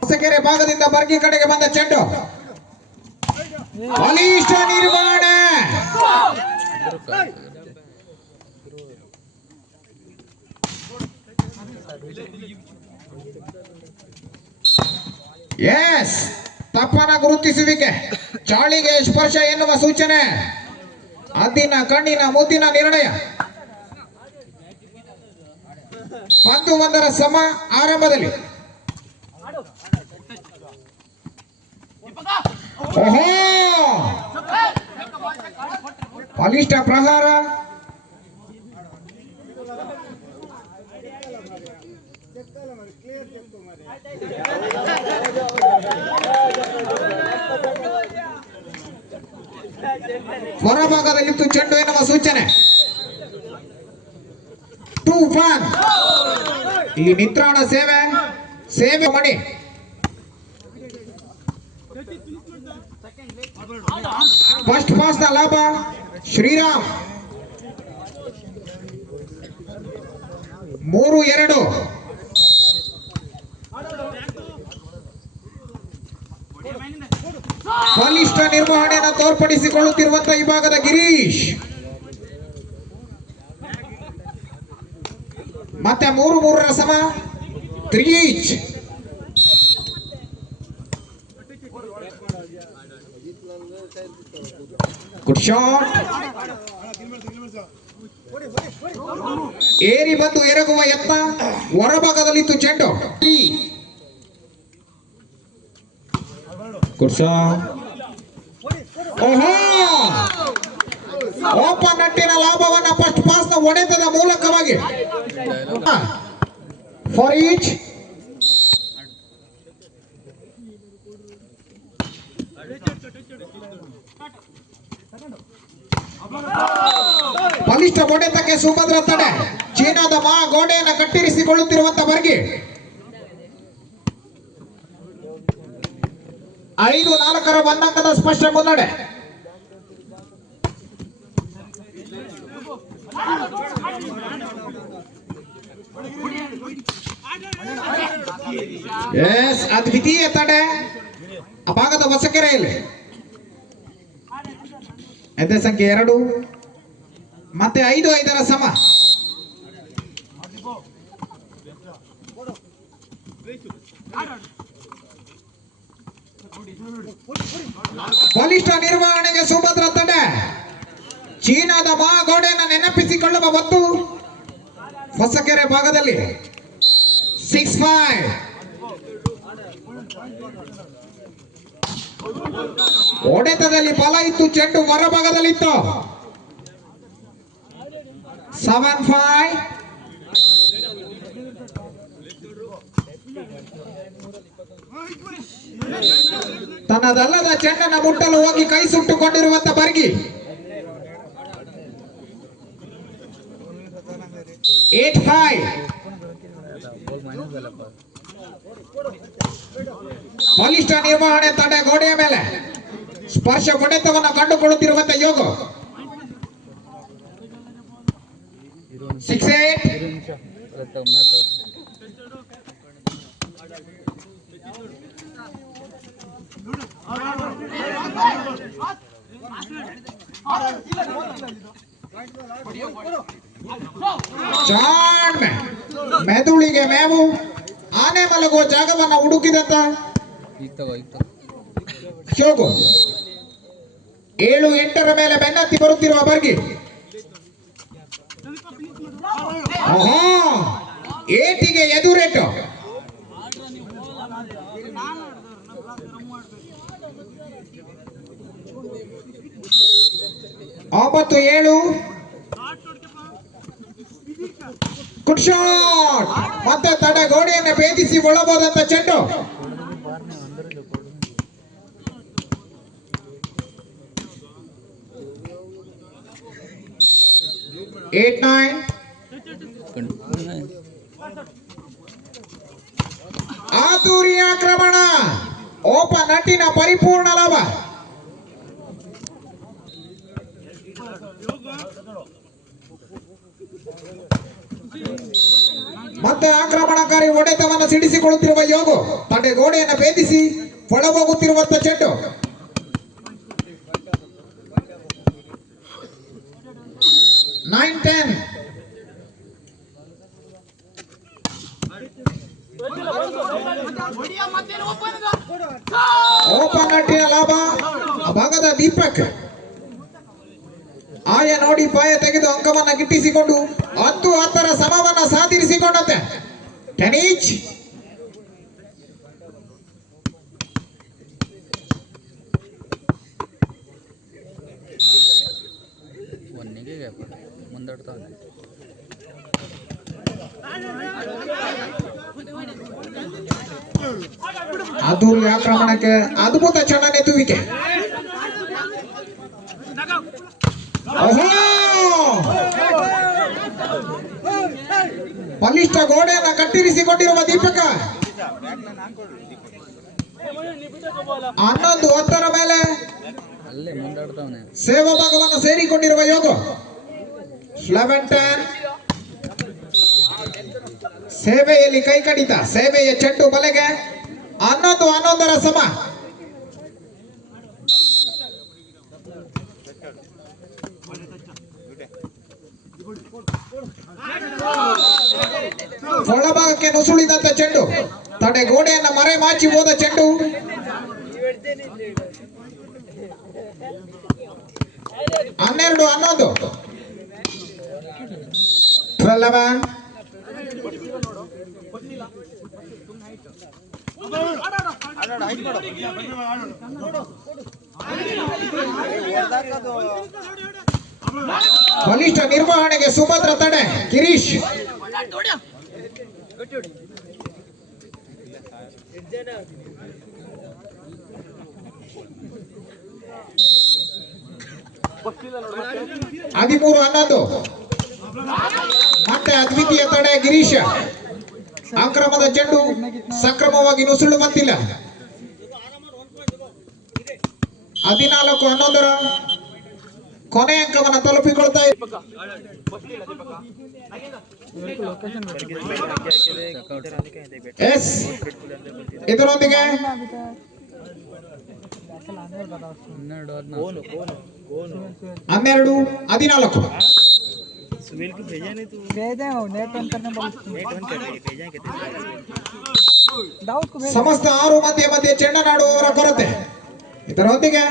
ಹೊಸಕೆರೆ ಭಾಗದಿಂದ ಬರ್ಗಿ ಕಡೆಗೆ ಬಂದ ಚೆಂಡು ಬಲಿಷ್ಠ ನಿರ್ವಹಣೆ. ಎಸ್, ತಪ್ಪನ ಗುರುತಿಸುವಿಕೆ, ಚಾಳಿಗೆ ಸ್ಪರ್ಶ ಎನ್ನುವ ಸೂಚನೆ, ಹದ್ದಿನ ಕಣ್ಣಿನ ಮುದ್ದಿನ ನಿರ್ಣಯ. ಪಂದು ಒಂದರ ಸಮ ಆರಂಭದಲ್ಲಿ. ಓಹೋ, ಬಲಿಷ್ಠ ಪ್ರಹಾರ. ಹೊರಭಾಗದಲ್ಲಿತ್ತು ಚೆಂಡು ಎನ್ನುವ ಸೂಚನೆ. 2-1. ಇಲ್ಲಿ ನಿತ್ರಾಣ ಸೇವೆ ಮಣಿ. ಫಸ್ಟ್ ಪಾಸ್ ನ ಲಾಭ ಶ್ರೀರಾಮ್. 3-2. ಬಲಿಷ್ಠ ನಿರ್ವಹಣೆಯನ್ನು ತೋರ್ಪಡಿಸಿಕೊಳ್ಳುತ್ತಿರುವಂತಹ ಈ ಭಾಗದ ಗಿರೀಶ್. ಮತ್ತೆ 3-3 ಸಮ. 3 each. Good shot. ಏರಿ ಬಂದು ಎರಗುವ ಯತ್ನ. ಹೊರಭಾಗದಲ್ಲಿತ್ತು ಚೆಂಡು. Good shot. ಓಹೋ, ಓಪನ್ ನಟ್ಟಿನ ಲಾಭವನ್ನ ಫಸ್ಟ್ ಪಾಸ್ ನ ಹೊಡೆತದ ಮೂಲಕವಾಗಿ 4 each. ಬಲಿಷ್ಠ ಹೊಡೆತಕ್ಕೆ ಸುಭದ್ರ ತಡೆ. ಚೀನಾದ ಮಾ ಗೋಡೆಯನ್ನು ಕಟ್ಟಿರಿಸಿಕೊಳ್ಳುತ್ತಿರುವಂತ ಬರ್ಗಿ. 5-4 ಒಂದಂಕದ ಸ್ಪಷ್ಟ ಮುನ್ನಡೆ. ಎಸ್, ಅದ್ವಿತೀಯ ತಡೆ ಆ ಭಾಗದ ಹೊಸಕೆರೆಯಲ್ಲಿ. ಎದೆ ಸಂಖ್ಯೆ 2 ಮತ್ತೆ 5-5 ಸಮ. ಬಲಿಷ್ಠ ನಿರ್ವಹಣೆಗೆ ಸುಭದ್ರ ತಡೆ. ಚೀನಾದ ಮಾ ಗೋಡೆಯನ್ನು ನೆನಪಿಸಿಕೊಳ್ಳುವ ಒತ್ತು ಹೊಸಕೆರೆ ಭಾಗದಲ್ಲಿ. 6-5. ಹೊಡೆತದಲ್ಲಿ ಬಲ ಇತ್ತು, ಚೆಂಡು ಹೊರಭಾಗದಲ್ಲಿತ್ತು. 7-5. ತನ್ನದಲ್ಲದ ಚೆಂಡನ್ನು ಮುಟ್ಟಲು ಹೋಗಿ ಕೈ ಸುಟ್ಟುಕೊಂಡಿರುವಂತ ಬರ್ಗಿ. 8-5. ಬಲಿಷ್ಠ ನಿರ್ವಹಣೆ ತಡೆ. ಗೋಡೆಯ ಮೇಲೆ ಸ್ಪರ್ಶ ಹೊಡೆತವನ್ನು ಕಂಡುಕೊಳ್ಳುತ್ತಿರುವಂತ ಯೋಗ. 6-8. ಮೆದುಳಿಗೆ ಮೇವು, ಆನೆ ಮಲಗುವ ಜಾಗವನ್ನು ಹುಡುಕಿದಂತ ಶೋಗು. 7-8 ಮೇಲೆ ಬೆನ್ನತ್ತಿ ಬರುತ್ತಿರುವ ಬರ್ಗಿ. ಏಟಿಗೆ ಎದುರೇಟು. 9-7. Good shot. ಮತ್ತೆ ತಡೆ. ಗೋಡೆಯನ್ನು ಭೇದಿಸಿ ಒಳಬೋದಂತ ಚೆಂಡು. 8-9. ಆತುರಿ ಆಕ್ರಮಣ. ಓಪನ್ ನಟ್ಟಿನ ಪರಿಪೂರ್ಣ ಲಾಭ. ಮತ್ತೆ ಆಕ್ರಮಣಕಾರಿ ಹೊಡೆತವನ್ನು ಸಿಡಿಸಿಕೊಳ್ಳುತ್ತಿರುವ ಯೋಗು ತಡೆ ಗೋಡೆಯನ್ನು ಭೇದಿಸಿ ಒಳಗೋಗುತ್ತಿರುವಂತ ಚೆಂಡು 9-10. ಓಪನ್ ಅಟ್ಟಿನ ಲಾಭ ಭಾಗದ ದೀಪಕ್ ಆಯ ನೋಡಿ ಪಾಯ ತೆಗೆದು ಅಂಕವನ್ನ ಗಿಟ್ಟಿಸಿಕೊಂಡು 10-10 ಸಮವನ್ನ ಸಾಧಿಸಿಕೊಂಡಂತೆ 10 each. ಅದ್ದೂರಿ ಆಕ್ರಮಣಕ್ಕೆ ಅದ್ಭುತ ಚಣ್ಣನೆತ್ತುವಿಕೆ. ಬಲಿಷ್ಠ ಗೋಡೆಯನ್ನು ಕಟ್ಟಿರಿಸಿಕೊಂಡಿರುವ ದೀಪಕ 11-10 ಮೇಲೆ ಸೇವಾ ಭಾಗವನ್ನು ಸೇರಿಕೊಂಡಿರುವ ಯೋಗ 11-10. ಸೇವೆಯಲ್ಲಿ ಕೈ ಕಡಿತ, ಸೇವೆಯ ಚೆಂಡು ಬಲೆಗೆ 11-11 ಸಮ. ಒಳಭಾಗಕ್ಕೆ ನುಸುಳಿದಂತ ಚೆಂಡು ತಡೆ ಗೋಡೆಯನ್ನ ಮರೆ ಮಾಚಿ ಹೋದ ಚೆಂಡು 12-11. 11. ಬಲಿಷ್ಠ ನಿರ್ವಹಣೆಗೆ ಸುಭದ್ರ ತಡೆ ಗಿರೀಶ್. ಹದಿಮೂರು 11. ಮತ್ತೆ ಅದ್ವಿತೀಯ ತಡೆ ಗಿರೀಶ. ಆಕ್ರಮದ ಚೆಂಡು ಸಕ್ರಮವಾಗಿ ನುಸುಳುವಂತಿಲ್ಲ. 14-11 ಕೊನೆ ಅಂಕವನ್ನು ತಲುಪಿಕೊಳ್ತಾ ಎಸ್. ಇದರೊಂದಿಗೆ 12-14. ಸಮಸ್ತ 6 ಮಧ್ಯೆ ಚೆಂಡನಾಡುವವರ ಕೊರತೆ. ಇದರೊಂದಿಗೆ